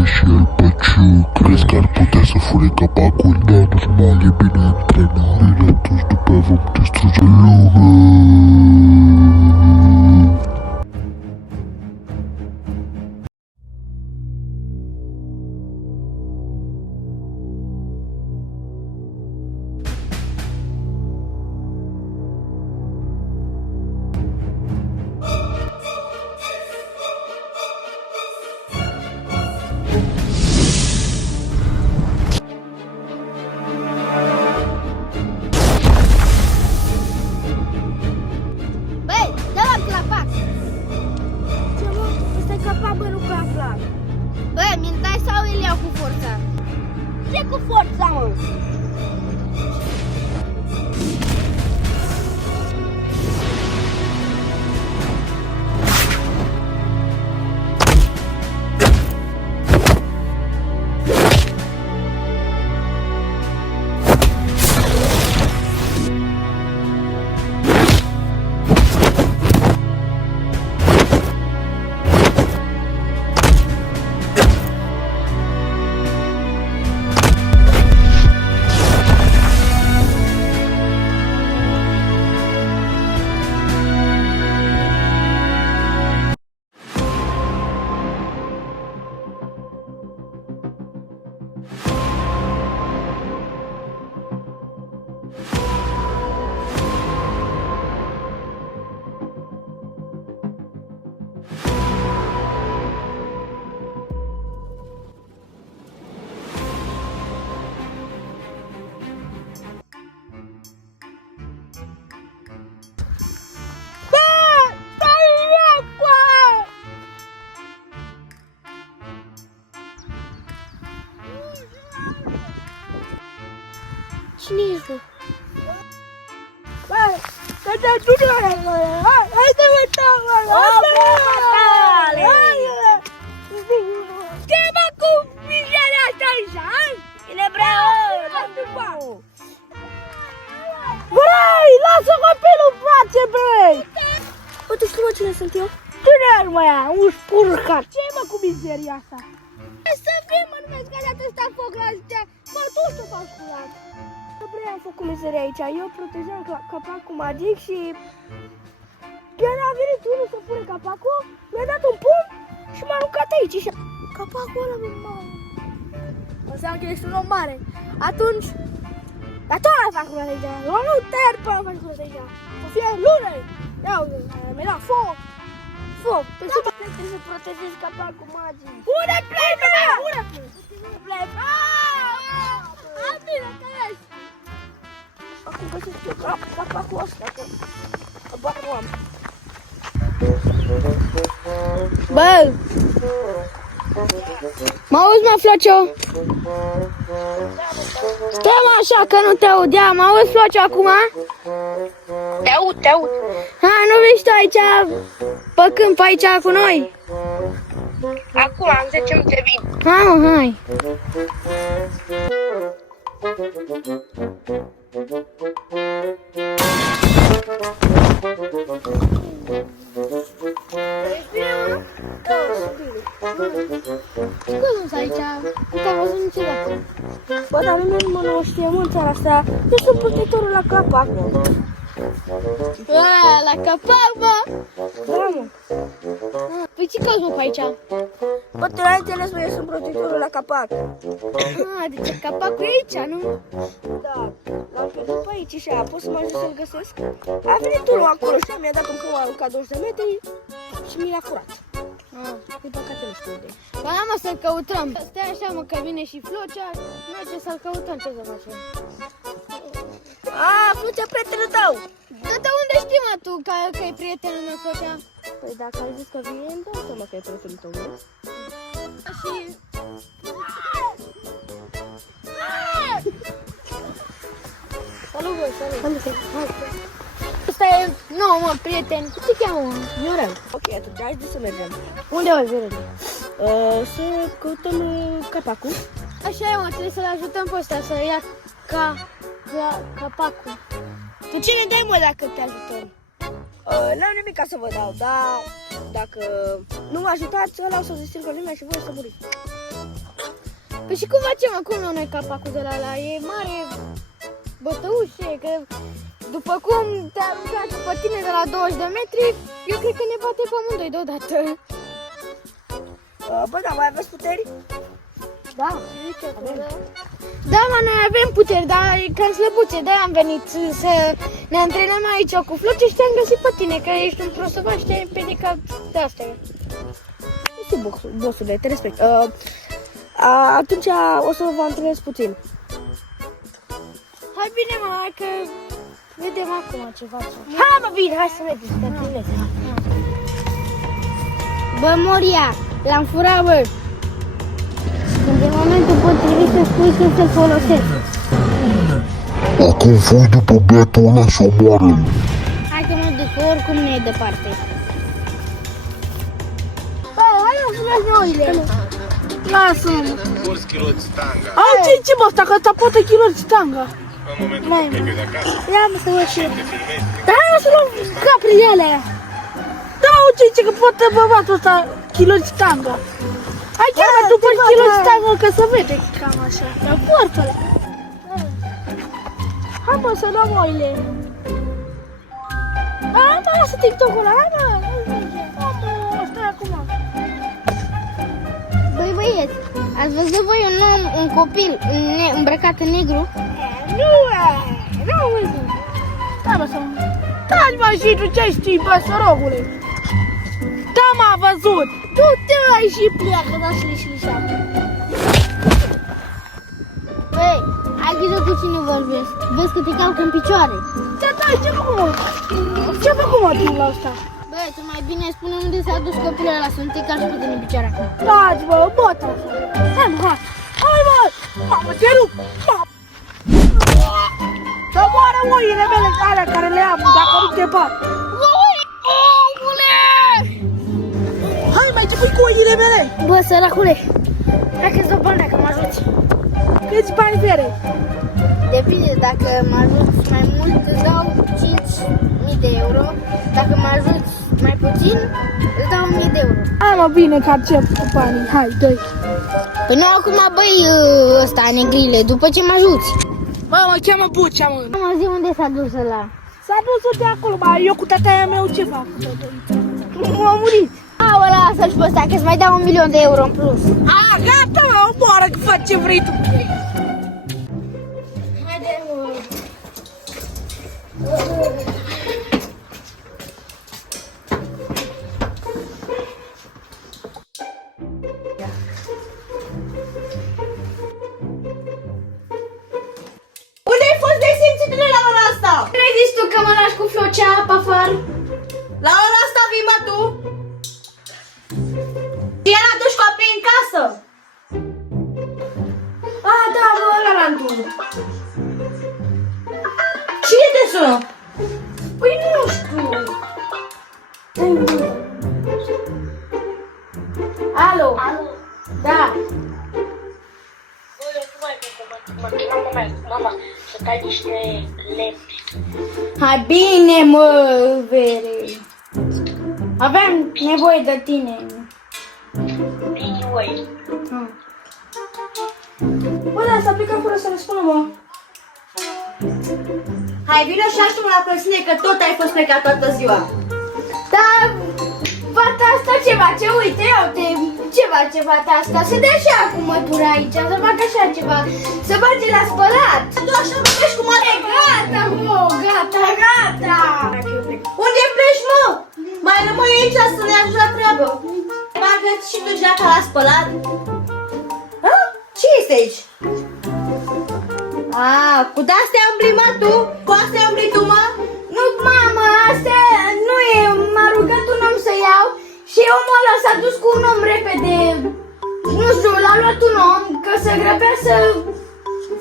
Uite și el păciu. Crezi că ar putea să fure capacul? Da, normal, e bine antrenat. Bine, atunci după aia vom distruge lumea. Băi, dă-l la clapac! Ce mă? Ăsta e capac, bă, nu clapac. Bă, mi-l dai sau îl iau cu forța? Ce cu forța, mă? Cine ești, bă? Bă, că te duci la hai să uităm, bă! Ce mă cu mizeria asta aici, a? E nebreau! Băi, lasă copilul, frate, băi! Bă, tu știi, mă, cine sunt eu? Cine ești, mă, ea? Un spurcat! Ce mă cu mizeria asta? Să fie, mă, nu vezi că de atâta foc la astea. Bă, tu știu că faci curat. Nu prea am făcut mizeria aici. Eu protejam capacul magic și... Chiar a venit unul să fure capacul, mi-a dat un pumn și m-a aruncat aici și... Capacul ăla, mă, mare. Înseamnă că ești un om mare. Atunci... Dar tu nu fac curat aici. Eu nu ter până nu faci curat aici. O fie lună. Ia uite, mi-a dat foc. Foc. Trebuie să protejezi capacul magic. Unde pleci, mă? Unde pleci? Pleci. Am bine, că ești. Acum găsesc eu capacul ăsta, că abar nu am. Bă! Mă auzi, mă, Flocio? Stai, mă, așa, că nu te aud. Ia, mă auzi, Flocio, acum? Te aud, te aud. Hai, nu vii tu aici, pe câmp, aici cu noi? Acum, am 10 minute vin. Hai, mă, hai. Ce sunt aici? Nu te-am văzut niciodată. Bă, dar nimeni nu știe, mă, în țara asta. Eu sunt protectorul la capac. La capac, bă! Da, mă. Păi ce cauți, mă, pe aici? Bă, tu n-ai înțeles, mă, eu sunt protectorul la capac. Deci capacul e aici, nu? Da, l-am pierdut pe aici și a pot să mă ajut să-l găsesc. A venit unul acolo și mi-a dat un pumn, a aruncat 20 de metri și mi l-a furat. Din păcate nu știu unde. Ba da, mă, să-l căutăm. Stai așa, mă, că vine și Flocea. Merge să-l căutăm, ce să facem? Flocea, prietenul tău! Dar de unde știi, mă, tu că e prietenul meu, Flocea? Păi dacă ai zis că vine, îmi dau seama că e prietenul tău, nu? Și... Salut, băi, salut! Ăsta e nou, mă, prieten. Cum te cheamă, mă? Miorel. Ok, atunci hai să mergem. Unde o Viorel? Să căutăm capacul. Așa e, mă, trebuie să-l ajutăm pe ăsta să ia capacul. Tu ce ne dai, mă, dacă te ajutăm? N-am nimic ca să vă dau, dar dacă nu mă ajutați, ăla o să se strângă lumea și voi o să muriți. Păi și cum facem acum noi capacul de la e mare bătăușe, că după cum te-a aruncat pe tine de la 20 de metri, eu cred că ne bate pe amândoi deodată. Bă, dar mai aveți puteri? Da, da, mă, noi avem puteri, dar e cam slăbuțe, de-aia am venit să ne antrenăm aici cu Floce și te-am găsit pe tine, că ești un prostovaș, te-ai împiedicat de asta. Nu știu, bossule, te respect. Atunci o să vă antrenez puțin. Hai bine, mă, hai că vedem acum ce facem. Hai, mă, bine, hai să vedem, te antrenez. Bă, Moria, l-am furat, bă. Când e momentul potrivit să spui când să-l folosesc. Acum fui după băiatul ăla și omoară-l. Hai că mă duc, oricum nu e departe. Bă, hai să furat noile. Lasă-mă. Curs kilo de stanga. Au, ce bă, ăsta, că ți-a poate kilo de stanga. În momentul Mai când plec eu de acasă, Ia, mă, să văd și eu. te filmezi. Dar hai să luăm caprile alea. Da, uite, că poate bărbatul ăsta kilo de stanga. Hai chiar mă, după kilo de stanga, că să vede cam așa. Dar poartă-le. Hai, mă, să luăm oile. Hai, mă, lasă TikTok-ul ăla, hai, mă. Hai, mă, stai acum. Băi, băieți, ați văzut voi un copil îmbrăcat în negru? Nu am văzut. Stai, mă, să mă. Stai, mă, și tu ce știi, bă, sorogule? Da, m-a văzut. Tu te ai și pleacă, da, și-lișa. Băi, ai grijă cu cine vorbesc. Vezi că te calcă în picioare. Da, ce făcut, mă? Ce făcut, mă, timpul ăsta? Băi, tu mai bine spune unde s-a dus copilul ăla, să nu te calci pe tine în picioare acum. Taci, bă, bătă. Hai, mă, hai. Hai, mă. Mamă, te rup. Să moară oile mele alea care le am, dacă nu te bat. Omule! Hai, mai ce pui cu oile mele? Bă, săracule, hai că-ți dau bani dacă mă ajuți. Câți bani vere? Depinde, dacă mă ajuți mai mult, îți dau 5.000 de euro. Dacă mă ajuți mai puțin, îți dau 1.000 de euro. Hai, mă, bine, că încep cu banii. Hai, dă-i. Păi nu acum, băi, ăsta, negrile, după ce mă ajuți. Bă, mă cheamă Bucea, mă. Mă zi unde s-a dus ăla. S-a dus de acolo, bă, eu cu tataia meu ce fac? M-a murit. Aolea, lasă-l și pe ăsta, că-ți mai dau 1.000.000 de euro în plus. A, gata, mă, omoară, că faci ce vrei tu. Haide, mă. Unde ai fost nesimțitule la ora asta? Crezi zis tu că mă lași cu Flocea pe afară? La ora asta vii, mă, tu? El a dus copii în casă. A, da, mă, ăla l-am dus. Cine te sună? Păi nu știu. Alo? Da. Mă chema mama să tai niște lempi. Hai bine, mă, Vere. Aveam nevoie de tine. Bine, oi. Bă, da, s-a plecat fără să răspundă, mă. Hai, vină și așa la plăsine, că tot ai fost plecat toată ziua. Dar fata asta ceva, ce uite, ia uite, ce fata asta, să dea și acum mătura aici, să facă așa ceva, să bage la spălat. Tu așa vorbești cu mare. Gata, mă, gata. Unde pleci, mă? Mai rămâi aici să ne ajut la treabă. Bagă-ți și tu geaca la spălat. Hă? Ce este aici? A, cu de-astea umbli, mă, tu? Cu astea umbli tu, mă? Nu, mamă, asta nu e, m-a rugat un om să iau și omul ăla s-a dus cu un om repede, nu știu, l-a luat un om că se grăbea să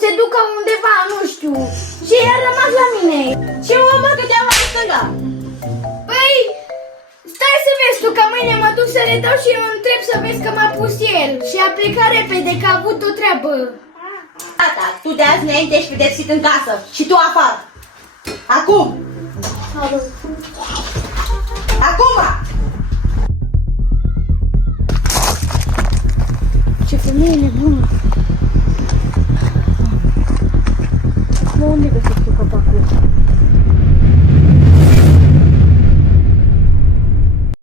se ducă undeva, nu știu, și a rămas la mine. Ce mă, că te-am luat stânga? Păi, stai să vezi tu, că mâine mă duc să le dau și eu întreb să vezi că m-a pus el și a plecat repede, că a avut o treabă. Gata, tu de azi înainte ești pedepsit în casă și tu afară. Acum! Acum! Ce femeie nebună!